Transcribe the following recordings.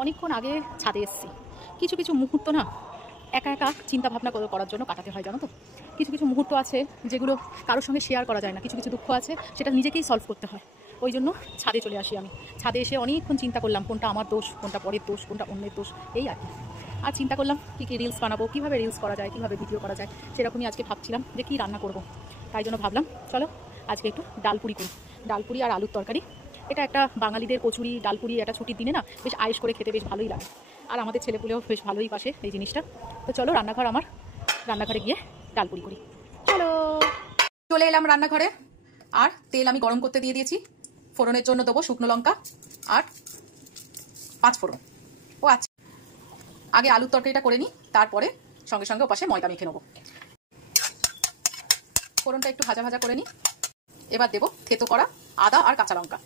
অনেকক্ষণ আগে ছাদে এসেছি। কিছু কিছু মুহূর্ত না একা একা চিন্তা ভাবনা করার জন্য কাটাতে হয়, জানো তো। কিছু কিছু মুহূর্ত আছে যেগুলো কারোর সঙ্গে শেয়ার করা যায় না, কিছু কিছু দুঃখ আছে সেটা নিজেকেই সলভ করতে হয়। ওই জন্য ছাদে চলে আসি আমি। ছাদে এসে অনেকক্ষণ চিন্তা করলাম কোনটা আমার দোষ, কোনটা পরের দোষ, কোনটা অন্যের দোষ, এই আর কি। আর চিন্তা করলাম কী কী রিলস বানাবো, কীভাবে রিলস করা যায়, কীভাবে ভিডিও করা যায়। সেরকমই আজকে ভাবছিলাম যে কী রান্না করব। তাই জন্য ভাবলাম চলো আজকে একটু ডালপুরি করি। ডালপুরি আর আলুর তরকারি, এটা একটা বাঙালিদের কচুরি ডালপুরি, একটা ছুটির দিনে না বেশ আয়েশ করে খেতে বেশ ভালোই লাগে। আর আমাদের ছেলেপুলেও বেশ ভালোই পাশে এই জিনিসটা। তো চলো রান্নাঘরে গিয়ে ডালপুরি করি। চলো, চলে এলাম রান্নাঘরে। আর তেল আমি গরম করতে দিয়ে দিয়েছি। ফোড়নের জন্য দেবো শুকনো লঙ্কা আর 5 ফোড়ন। ও আচ্ছা, আগে আলুর তরকারিটা করে নিই, তারপরে সঙ্গে সঙ্গে ওপাশে ময়দা মেখে নেবো। ফোড়নটা একটু ভাজা ভাজা করে নিই। এবার দেবো থেতো করা আদা আর কাঁচা লঙ্কা।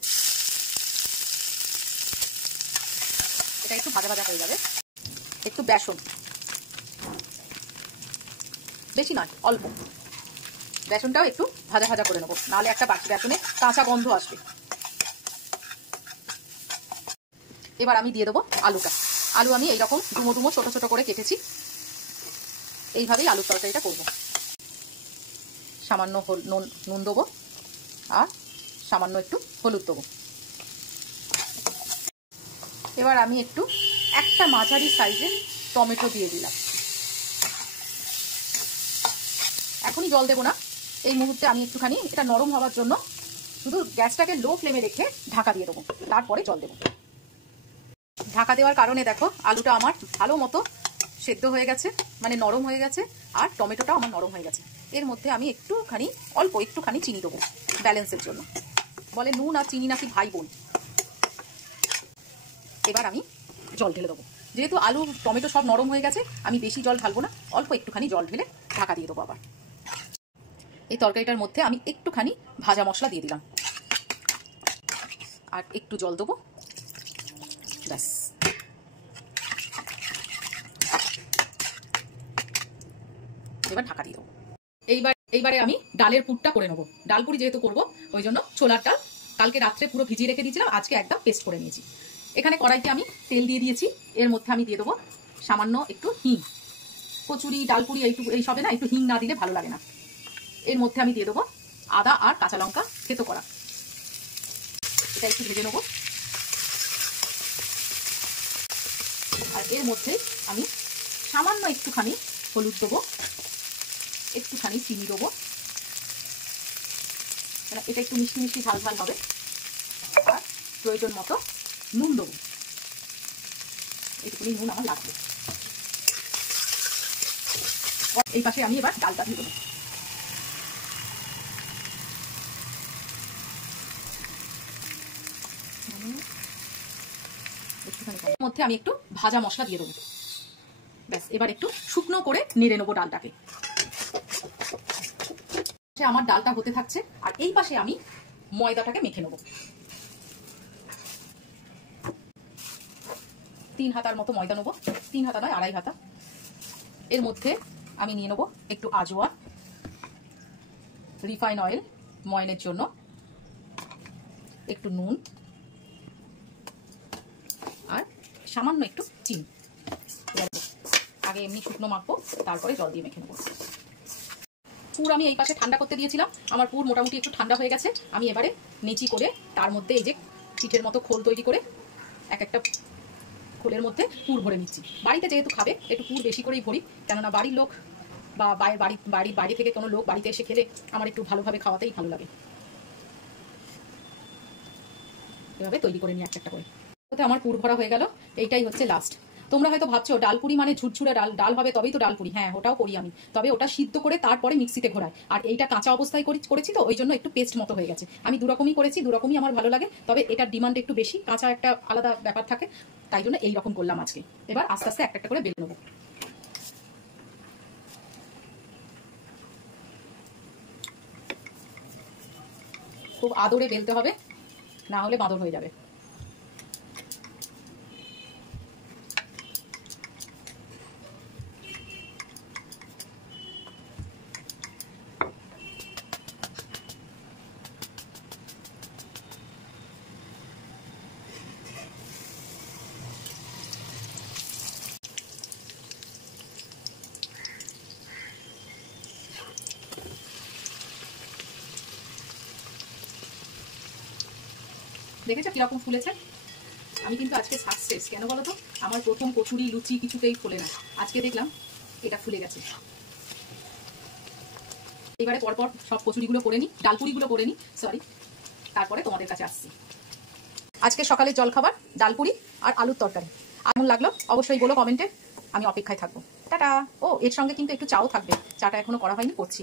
এটা একটু ভাজা ভাজা হয়ে যাবে। একটু বেসন, বেশি নয় অল্প, বেসনটাও একটু ভাজা ভাজা করে নেবো, নাহলে একটা বেসনে কাঁচা গন্ধ আসবে। এবার আমি দিয়ে দেবো আলুটা। আলু আমি এইরকম ডুমো ডুমো ছোট ছোট করে কেটেছি। এইভাবেই আলুর তরকারিটা করবো। সামান্য নুন দেবো আর সামান্য একটু হলুদ দেবো। এবার আমি একটা মাঝারি সাইজের টমেটো দিয়ে দিলাম। এখনই জল দেবো না, এই মুহূর্তে আমি একটুখানি এটা নরম হওয়ার জন্য শুধু গ্যাসটাকে লো ফ্লেমে রেখে ঢাকা দিয়ে দেবো, তারপরে জল দেবো। ঢাকা দেওয়ার কারণে দেখো আলুটা আমার ভালো মতো সেদ্ধ হয়ে গেছে, মানে নরম হয়ে গেছে, আর টমেটোটাও আমার নরম হয়ে গেছে। এর মধ্যে আমি অল্প একটুখানি চিনি দেবো ব্যালেন্সের জন্য। বলে নুন আর চিনি নাকি ভাই বোন। এবার আমি জল ঢেলে দেবো। যেহেতু আলু টমেটো সব নরম হয়ে গেছে, আমি বেশি জল ঢালবো না, অল্প একটুখানি জল ঢেলে ঢাকা দিয়ে দেবো। আবার এই তরকারিটার মধ্যে আমি একটুখানি ভাজা মশলা দিয়ে দিলাম আর একটু জল দেবো, ব্যাস। এবার ঢাকা দিয়ে দেবো। এইবারে আমি ডালের পুরটা করে নেবো। ডালপুরি যেহেতু করবো, ওই জন্য ছোলার ডাল কালকে রাত্রে পুরো ভিজিয়ে রেখে দিয়েছিলাম, আজকে একদম পেস্ট করে নিয়েছি। এখানে কড়াইতে আমি তেল দিয়ে দিয়েছি। এর মধ্যে আমি দিয়ে দেবো সামান্য একটু হিং। কচুরি ডালপুরি এই সবে না একটু হিং না দিলে ভালো লাগে না। এর মধ্যে আমি দিয়ে দেবো আদা আর কাঁচা লঙ্কা থেতো করা। এটা একটু ভেজে নেবো। আর এর মধ্যে আমি সামান্য একটুখানি হলুদ দেবো, একটুখানি চিনি দেবো, এটা একটু মিষ্টি মিষ্টি ঝাল ঝাল হবে। আর প্রয়োজন মতো নুন দেবো, এইটুকুনি নুন আমার লাগবে। এই পাশে আমি এবার ডালটা দিয়ে দেবো। মধ্যে আমি একটু ভাজা মশলা দিয়ে দেবো, ব্যাস। এবার একটু শুকনো করে নেড়ে নেবো ডালটাকে। আমার ডালটা হতে থাকছে, আর এই পাশে আমি ময়দাটাকে মেখে নেবো। 3 হাতার মতো ময়দা নেবো, 3 হাতা নয় 2.5 হাতা। এর মধ্যে আমি নিয়ে নেবো একটু আজওয়ান, রিফাইন অয়েল ময়নের জন্য, একটু নুন আর সামান্য একটু চিনি। আগে এমনি শুকনো মাখবো, তারপরে জল দিয়ে মেখে নেবো। পুর আমি এই পাশে ঠান্ডা করতে দিয়েছিলাম, আমার পুর মোটামুটি একটু ঠান্ডা হয়ে গেছে। আমি এবারে নেচি করে তার মধ্যে এই যে পিঠের মতো খোল তৈরি করে একটা খোলের মধ্যে পুর ভরে নিচ্ছি। বাড়িতে যেহেতু খাবে একটু পুর বেশি করেই ভরি, কেননা বাড়ির লোক বা বাড়ির বাইরে থেকে কোনো লোক বাড়িতে এসে খেলে আমার একটু ভালোভাবে খাওয়াতেই ভালো লাগে। এভাবে তৈরি করে নিই একটা করে। ওতে আমার পুর ভরা হয়ে গেল। এইটাই হচ্ছে লাস্ট। তোমরা হয়তো ভাবছো ডালপুরি মানে ঝুরঝুরে ডাল হবে তবেই তো ডালপুরি। হ্যাঁ, ওটাও করি আমি, তবে ওটা সিদ্ধ করে তারপরে মিক্সিতে ঘোরাই। আর এইটা কাঁচা অবস্থায় করেছি তো, ওই জন্য একটু পেস্ট মতো হয়ে গেছে। আমি দুরকমই করেছি, দুরকমই আমার ভালো লাগে, তবে এটার ডিমান্ড একটু বেশি, কাঁচা একটা আলাদা ব্যাপার থাকে, তাই জন্য এইরকম করলাম আজকে। এবার আস্তে আস্তে একটা করে বেলে নেবো। খুব আদরে বেলতে হবে, না হলে বাঁদর হয়ে যাবে। দেখেছো কিরকম ফুলেছে? আমি কিন্তু আজকে সাকসেস। কেন বলো তো? আমার প্রথম কচুরি লুচি কিছুতেই ফুলে না, আজকে দেখলাম এটা ফুলে গেছে। এবারে পরপর সব কচুরিগুলো করে নিই, ডালপুরিগুলো করে নিই, সরি, তারপরে তোমাদের কাছে আসছি। আজকে সকালের জলখাবার ডালপুরি আর আলুর তরকারি। কেমন লাগলো অবশ্যই বলো কমেন্টে, আমি অপেক্ষায় থাকবো। টাটা। ও, এর সঙ্গে কিন্তু একটু চাও থাকবে, চাটা এখনো করা হয়নি, করছি।